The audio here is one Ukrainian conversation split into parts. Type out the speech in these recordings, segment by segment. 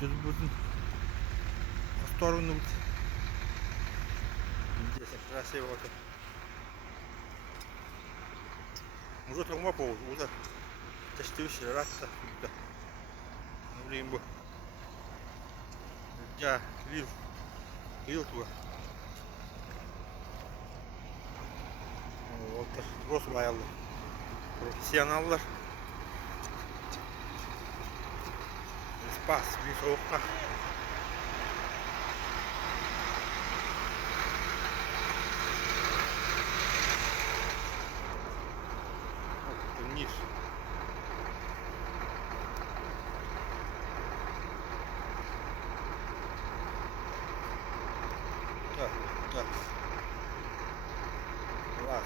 Тут будем в сторону. Здесь красиво. Уже травма повод, уже тестивший раз-то. Ну блин, бы. Я вил туда. Вот трос bayaldı. Profesyoneller. Spas bir soğukta. Низ. Так, так. Раз.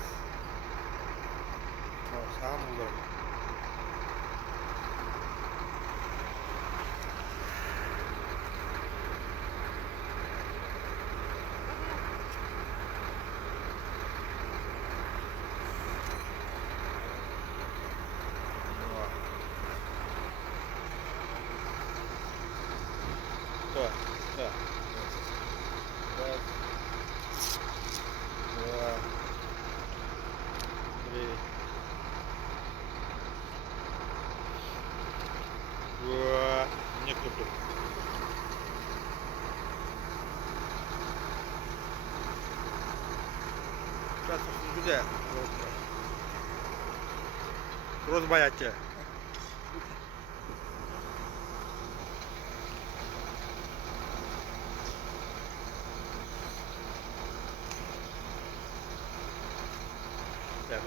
Сам удар. Так, так. Раз. Два. Три. Два. Не круто. Сейчас сюда. Розбаяття.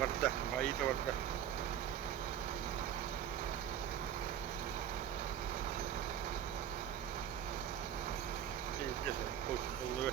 Vardı, ayı da vardı. İyi, güzel, hoş oldu.